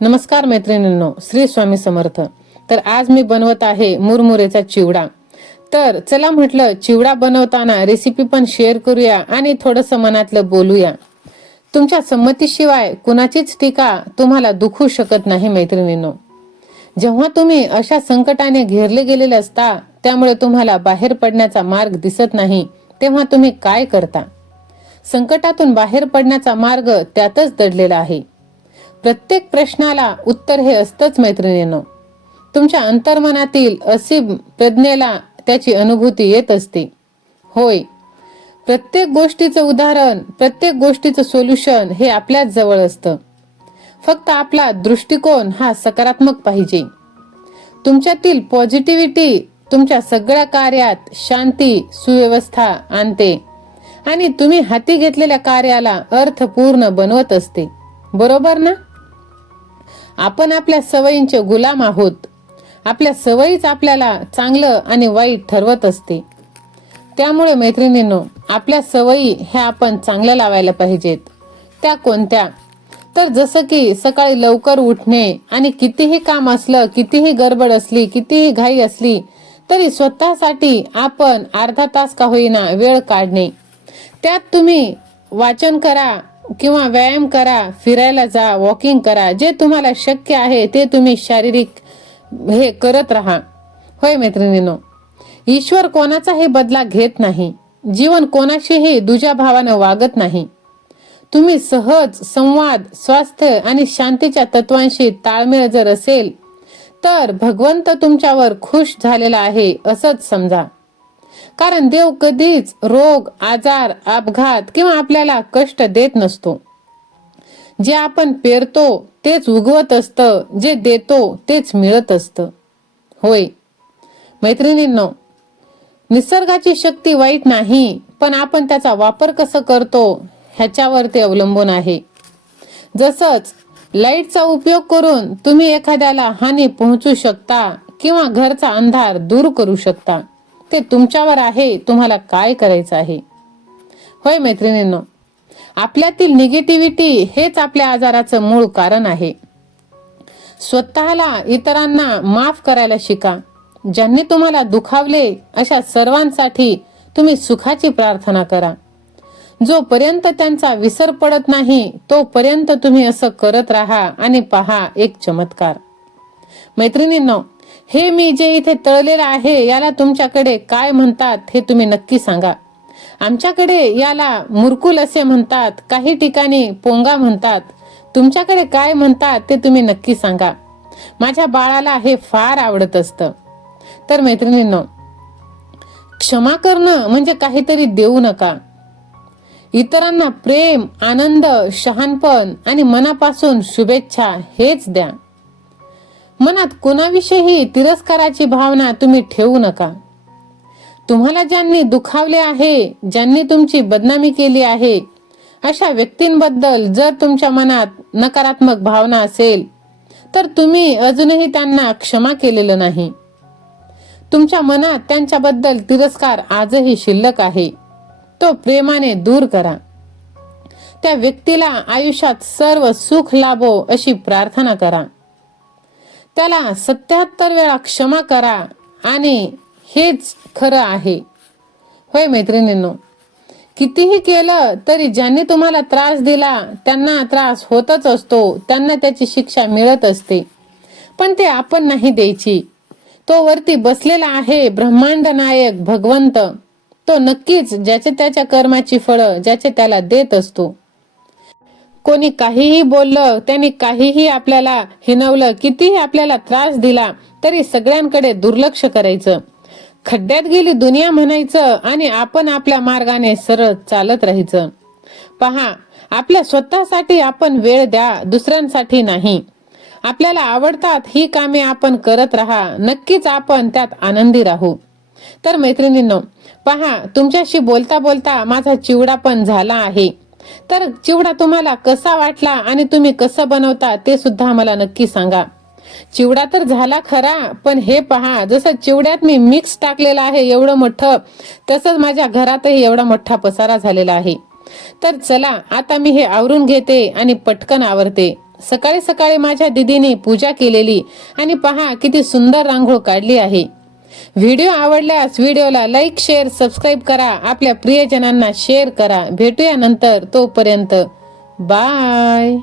नमस्कार मैत्रिणींनो श्री स्वामी समर्थ. तर आज मी बनवत आहे मुरमुरेचा चिवडा. तर चला म्हटलं चिवडा बनवताना रेसिपी पण शेअर करूया आणि थोडंसं मनातलं बोलूया. तुमच्या संमतीशिवाय कुणाचीच टीका तुम्हाला दुखू शकत नाही मैत्रिणींनो. जेव्हा तुम्ही अशा संकटाने घेरले गेलेले असता त्यामुळे तुम्हाला बाहेर पडण्याचा मार्ग दिसत नाही तेव्हा तुम्ही काय करता? संकटातून बाहेर पडण्याचा मार्ग त्यातच दडलेला आहे. प्रत्येक प्रश्नाला उत्तर हे असतंच मैत्रिणीनं. तुमच्या अंतर्मनातील असीम प्रज्ञेला त्याची अनुभूती येत असते. होय प्रत्येक गोष्टीचं उदाहरण प्रत्येक गोष्टीचं सोल्युशन हे आपल्याच जवळ असतं. फक्त आपला दृष्टिकोन हा सकारात्मक पाहिजे. तुमच्यातील पॉझिटिव्हिटी तुमच्या सगळ्या कार्यात शांती सुव्यवस्था आणते आणि तुम्ही हाती घेतलेल्या कार्याला अर्थपूर्ण बनवत असते. बरोबर ना? आपण आपल्या सवयींचे गुलाम आहोत. आपल्या सवयीच आपल्याला चांगलं आणि वाईट ठरवत असते. त्यामुळे मैत्रिणींनो आपल्या सवयी ह्या आपण चांगल्या लावायला पाहिजेत. त्या कोणत्या? तर जसं की सकाळी लवकर उठणे आणि कितीही काम असलं कितीही गडबड असली कितीही घाई असली तरी स्वतःसाठी आपण अर्धा तास का होईना वेळ काढणे. त्यात तुम्ही वाचन करा किंवा व्यायाम करा फिरायला जा वॉकिंग करा जे तुम्हाला शक्य आहे ते तुम्ही शारीरिक हे करत राहा. होय मैत्रिणीनो ईश्वर कोणाचाही बदला घेत नाही. जीवन कोणाशीही दुजा भावानं वागत नाही. तुम्ही सहज संवाद स्वास्थ्य आणि शांतीच्या तत्वांशी ताळमेळ जर असेल तर भगवंत तुमच्यावर खुश झालेला आहे असंच समजा. कारण देव कधीच रोग आजार अपघात किंवा आपल्याला कष्ट देत नसतो. जे आपण पेरतो तेच उगवत असतं. जे देतो तेच मिळत असतं. होय. मैत्रिणींनो निसर्गाची शक्ती वाईट नाही पण आपण त्याचा वापर कसं करतो ह्याच्यावर ते अवलंबून आहे. जसंच लाईटचा उपयोग करून तुम्ही एखाद्याला हानी पोहोचू शकता किंवा घरचा अंधार दूर करू शकता. ते तुमच्यावर आहे तुम्हाला काय करायचं आहे? होय मैत्रिणींनो आपल्यातील निगेटिव्हिटी हेच आपल्या आजाराचं मूळ कारण आहे. स्वतःला इतरांना माफ करायला शिका. ज्यांनी तुम्हाला दुखावले अशा सर्वांसाठी तुम्ही सुखाची प्रार्थना करा. जोपर्यंत त्यांचा विसर पडत नाही तोपर्यंत तुम्ही असं करत राहा आणि पहा एक चमत्कार. मैत्रिणींनो हे मी जे इथे तळलेलं आहे याला तुमच्याकडे काय म्हणतात हे तुम्ही नक्की सांगा. आमच्याकडे याला मुरकुल असे म्हणतात काही ठिकाणी पोंगा म्हणतात. तुमच्याकडे काय म्हणतात ते तुम्ही नक्की सांगा. माझ्या बाळाला हे फार आवडत असतं. तर मैत्रिणींनो क्षमा करणं म्हणजे काहीतरी देऊ नका. इतरांना प्रेम आनंद शहाणपण आणि मनापासून शुभेच्छा हेच द्या. मनात कोणाविषयी तिरस्काराची भावना तुम्ही ठेवू नका. तुम्हाला ज्यांनी दुखावले आहे ज्यांनी तुमची बदनामी केली आहे अशा व्यक्तींबद्दल जर तुमच्या मनात नकारात्मक भावना असेल तर तुम्ही अजूनही त्यांना क्षमा केलेलं नाही. तुमच्या मनात त्यांच्याबद्दल तिरस्कार आजही शिल्लक आहे. तो प्रेमाने दूर करा. त्या व्यक्तीला आयुष्यात सर्व सुख लाभो अशी प्रार्थना करा. त्याला सत्याहत्तर वेळा क्षमा करा आणि हेच खरं आहे. होय मैत्रिणींनो कितीही केलं तरी ज्यांनी तुम्हाला त्रास दिला त्यांना त्रास होतच असतो त्यांना त्याची शिक्षा मिळत असते. पण ते आपण नाही द्यायची. तो वरती बसलेला आहे ब्रह्मांड नायक भगवंत. तो नक्कीच ज्याचे त्याच्या कर्माची फळं ज्याचे त्याला देत असतो. कोणी काहीही बोललं त्यांनी काहीही आपल्याला हिनवलं कितीही आपल्याला त्रास दिला तरी सगळ्यांकडे दुर्लक्ष करायचं. खड्ड्यात गेली दुनिया म्हणायचं आणि आपण आपल्या मार्गाने सरळ चालत राहायचं. पहा आपल्या स्वतःसाठी आपण वेळ द्या दुसऱ्यांसाठी नाही. आपल्याला आवडतात ही कामे आपण करत राहा नक्कीच आपण त्यात आनंदी राहू. तर मैत्रिणींनो पहा तुमच्याशी बोलता बोलता माझा चिवडा पण झाला आहे. तर चिवडा तुम्हाला कसा वाटला आणि तुम्ही कसं बनवता ते सुद्धा मला नक्की सांगा. चिवडा तर झाला खरा पण हे पहा जसं चिवड्यात मी मिक्स टाकलेलं आहे एवढं मोठं तसंच माझ्या घरातही एवढा मोठा पसारा झालेला आहे. तर चला आता मी हे आवरून घेते आणि पटकन आवरते. सकाळी सकाळी माझ्या दिदीने पूजा केलेली आणि पहा किती सुंदर रांगोळ काढली आहे. व्हिडिओ आवडल्यास व्हिडिओला लाईक शेअर सबस्क्राईब करा. आपल्या प्रियजनांना शेअर करा. भेटूया नंतर तोपर्यंत. बाय.